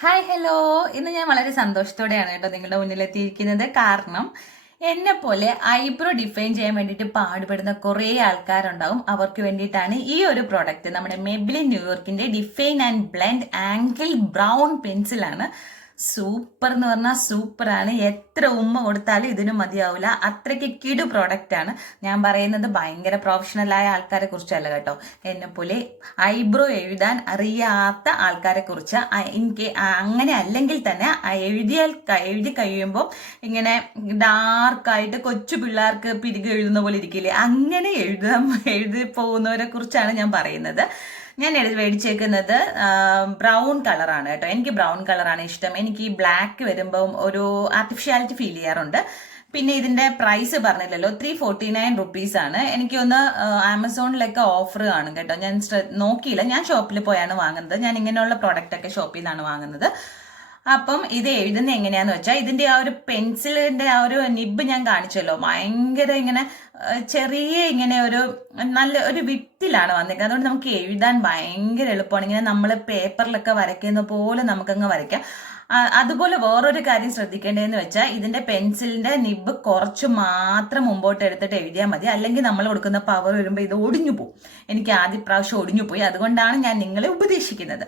Hi hello ഇന്ന് ഞാൻ വളരെ സന്തോഷത്തോടെയാണ് കേട്ടോ നിങ്ങളുടെ മുന്നിലെത്തിയിരിക്കുന്നത്. കാരണം എന്നെ പോലെ ഐബ്രോ ഡിഫൈൻ ചെയ്യാൻ വേണ്ടിയിട്ട് പാടുപെടുന്ന കുറേ ആൾക്കാരുണ്ടാവും. അവർക്ക് വേണ്ടിയിട്ടാണ് ഈ ഒരു പ്രോഡക്റ്റ് നമ്മുടെ Maybelline ന്യൂയോർക്കിന്റെ define and blend angle brown പെൻസിലാണ് super എന്ന് പറഞ്ഞാൽ സൂപ്പറാണ് എത്ര ഉമ്മ കൊടുത്താലും ഇതിന് മതിയാവില്ല അത്രയ്ക്ക് കിടു പ്രോഡക്റ്റ് ആണ്. ഞാൻ പറയുന്നത് ഭയങ്കര പ്രൊഫഷണലായ ആൾക്കാരെ കുറിച്ചല്ല കേട്ടോ. എന്നെ പോലെ ഐബ്രോ എഴുതാൻ അറിയാത്ത ആൾക്കാരെ കുറിച്ച്. എനിക്ക് അങ്ങനെ അല്ലെങ്കിൽ തന്നെ എഴുതിയാൽ എഴുതി കഴിയുമ്പോൾ ഇങ്ങനെ ഡാർക്കായിട്ട് കൊച്ചു പിള്ളേർക്ക് പിരികെ എഴുതുന്ന പോലെ ഇരിക്കില്ലേ? അങ്ങനെ എഴുതാൻ എഴുതി പോകുന്നവരെ കുറിച്ചാണ് ഞാൻ പറയുന്നത്. ഞാൻ മേടിച്ചേക്കുന്നത് ബ്രൗൺ കളറാണ് കേട്ടോ. എനിക്ക് ബ്രൗൺ കളറാണ് ഇഷ്ടം. എനിക്ക് ഈ ബ്ലാക്ക് വരുമ്പം ഒരു ആർട്ടിഫിഷ്യാലിറ്റി ഫീൽ ചെയ്യാറുണ്ട്. പിന്നെ ഇതിന്റെ പ്രൈസ് പറഞ്ഞില്ലല്ലോ ത്രീ ഫോർട്ടി നയൻ റുപ്പീസ് ആണ്. എനിക്കൊന്ന് ആമസോണിലൊക്കെ ഓഫർ കാണും കേട്ടോ. ഞാൻ നോക്കിയില്ല. ഞാൻ ഷോപ്പിൽ പോയാണ് വാങ്ങുന്നത്. ഞാൻ ഇങ്ങനെയുള്ള പ്രോഡക്റ്റ് ഒക്കെ ഷോപ്പിൽ നിന്നാണ് വാങ്ങുന്നത്. അപ്പം ഇത് എഴുതുന്ന എങ്ങനെയാന്ന് വെച്ചാൽ ഇതിന്റെ ആ ഒരു പെൻസിലിന്റെ ആ ഒരു നിബ് ഞാൻ കാണിച്ചല്ലോ. ഭയങ്കര ഇങ്ങനെ ചെറിയ ഇങ്ങനെ ഒരു നല്ല ഒരു വിത്തിലാണ് വന്നിരിക്കുന്നത്. അതുകൊണ്ട് നമുക്ക് എഴുതാൻ ഭയങ്കര എളുപ്പമാണ്. ഇങ്ങനെ നമ്മൾ പേപ്പറിലൊക്കെ വരയ്ക്കുന്ന പോലെ നമുക്കങ്ങ് വരയ്ക്കാം. അതുപോലെ വേറൊരു കാര്യം ശ്രദ്ധിക്കേണ്ടതെന്ന് വെച്ചാൽ ഇതിന്റെ പെൻസിലിന്റെ നിബ് കുറച്ച് മാത്രം മുമ്പോട്ട് എടുത്തിട്ട് എഴുതിയാൽ മതി. അല്ലെങ്കിൽ നമ്മൾ കൊടുക്കുന്ന പവർ വരുമ്പോൾ ഇത് ഒടിഞ്ഞു പോകും എനിക്ക് ആദ്യ പ്രാവശ്യം ഒടിഞ്ഞു പോയി. അതുകൊണ്ടാണ് ഞാൻ നിങ്ങളെ ഉപദേശിക്കുന്നത്.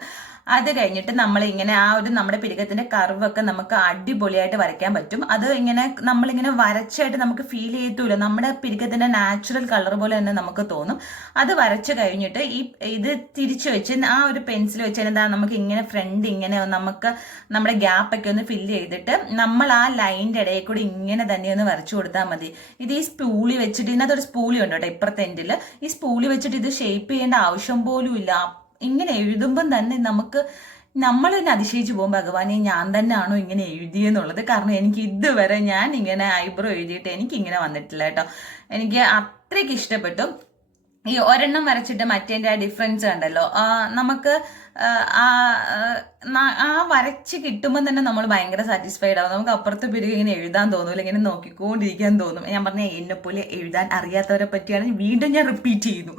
അത് കഴിഞ്ഞിട്ട് നമ്മൾ ഇങ്ങനെ ആ ഒരു നമ്മുടെ പിരികത്തിന്റെ കർവൊക്കെ നമുക്ക് അടിപൊളിയായിട്ട് വരയ്ക്കാൻ പറ്റും. അത് ഇങ്ങനെ നമ്മളിങ്ങനെ വരച്ചായിട്ട് നമുക്ക് ഫീൽ ചെയ്യത്തൂല നമ്മുടെ പിരികത്തിന്റെ നാച്ചുറൽ കളർ പോലെ തന്നെ നമുക്ക് തോന്നും. അത് വരച്ചു കഴിഞ്ഞിട്ട് ഈ ഇത് തിരിച്ചു വെച്ച് ആ ഒരു പെൻസിൽ വെച്ച് എന്താ നമുക്ക് ഇങ്ങനെ ഫ്രണ്ട് ഇങ്ങനെ നമുക്ക് നമ്മുടെ ഗ്യാപ്പൊക്കെ ഒന്ന് ഫില്ല് ചെയ്തിട്ട് നമ്മൾ ആ ലൈന്റെ ഇടയിൽ കൂടി ഇങ്ങനെ തന്നെ ഒന്ന് വരച്ചു കൊടുത്താൽ മതി. ഇത് ഈ സ്പൂളി വെച്ചിട്ട് ഇതിനകത്തൊരു സ്പൂളി ഉണ്ട് കേട്ടോ ഇപ്പുറത്തെ എൻഡിൽ ഈ സ്പൂളി വെച്ചിട്ട് ഇത് ഷേപ്പ് ചെയ്യേണ്ട ആവശ്യം പോലും ഇല്ല. ഇങ്ങനെ എഴുതുമ്പം തന്നെ നമുക്ക് നമ്മൾ തന്നെ അതിശയിച്ചു പോകും ഭഗവാനെ ഞാൻ തന്നെയാണോ ഇങ്ങനെ എഴുതിയെന്നുള്ളത്? കാരണം എനിക്ക് ഇതുവരെ ഞാൻ ഇങ്ങനെ ഐബ്രോ എഴുതിയിട്ട് എനിക്ക് ഇങ്ങനെ വന്നിട്ടില്ല കേട്ടോ. എനിക്ക് അത്രയ്ക്ക് ഇഷ്ടപ്പെട്ടു. ഈ ഒരെണ്ണം വരച്ചിട്ട് മറ്റേന്റെ ആ ഡിഫറൻസ് കണ്ടല്ലോ. നമുക്ക് ആ വരച്ച് കിട്ടുമ്പോൾ തന്നെ നമ്മൾ ഭയങ്കര സാറ്റിസ്ഫൈഡ് ആവും. നമുക്ക് അപ്പുറത്ത് പിരികെ ഇങ്ങനെ എഴുതാൻ തോന്നൂല ഇങ്ങനെ നോക്കിക്കൊണ്ടിരിക്കാൻ തോന്നും. ഞാൻ പറഞ്ഞ എന്നെപ്പോലെ എഴുതാൻ അറിയാത്തവരെ പറ്റിയാണ് വീണ്ടും ഞാൻ റിപ്പീറ്റ് ചെയ്യുന്നു.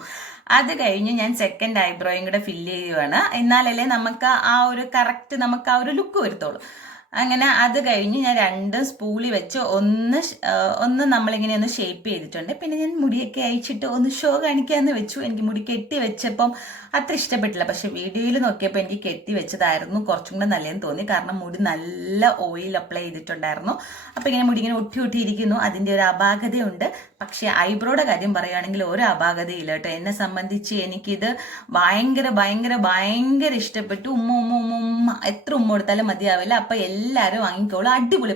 അത് കഴിഞ്ഞ് ഞാൻ സെക്കൻഡ് ഐബ്രോയും കൂടെ ഫില്ല് ചെയ്യുവാണ്. എന്നാലല്ലേ നമുക്ക് ആ ഒരു കറക്റ്റ് നമുക്ക് ആ ഒരു ലുക്ക് വരുത്തുള്ളൂ. അങ്ങനെ അത് കഴിഞ്ഞ് ഞാൻ രണ്ട് സ്പൂളി വെച്ച് ഒന്ന് ഒന്ന് നമ്മളിങ്ങനെ ഒന്ന് ഷേപ്പ് ചെയ്തിട്ടുണ്ട്. പിന്നെ ഞാൻ മുടിയൊക്കെ അയച്ചിട്ട് ഒന്ന് ഷോ കാണിക്കാമെന്ന് വെച്ചു. എനിക്ക് മുടി കെട്ടി വെച്ചപ്പം അത്ര ഇഷ്ടപ്പെട്ടില്ല. പക്ഷെ വീഡിയോയിൽ നോക്കിയപ്പോൾ എനിക്ക് കെട്ടി വെച്ചതായിരുന്നു. കുറച്ചും കൂടെ നല്ലതെന്ന് തോന്നി. കാരണം മുടി നല്ല ഓയിൽ അപ്ലൈ ചെയ്തിട്ടുണ്ടായിരുന്നു. അപ്പോൾ ഇങ്ങനെ മുടി ഇങ്ങനെ ഒട്ടി ഒട്ടിയിരിക്കുന്നു. അതിന്റെ ഒരു അപാകതയുണ്ട്. പക്ഷേ ഐബ്രോയുടെ കാര്യം പറയുകയാണെങ്കിൽ ഒരു അപാകതയില്ല കേട്ടോ. എന്നെ സംബന്ധിച്ച് എനിക്കിത് ഭയങ്കര ഭയങ്കര ഭയങ്കര ഇഷ്ടപ്പെട്ടു. ഉമ്മ ഉമ്മ ഉമ്മ ഉമ്മ. എത്ര ഉമ്മ കൊടുത്താലും മതിയാവില്ല. അപ്പോൾ എല്ലാവരും വാങ്ങിക്കോളൂ. അടിപൊളി.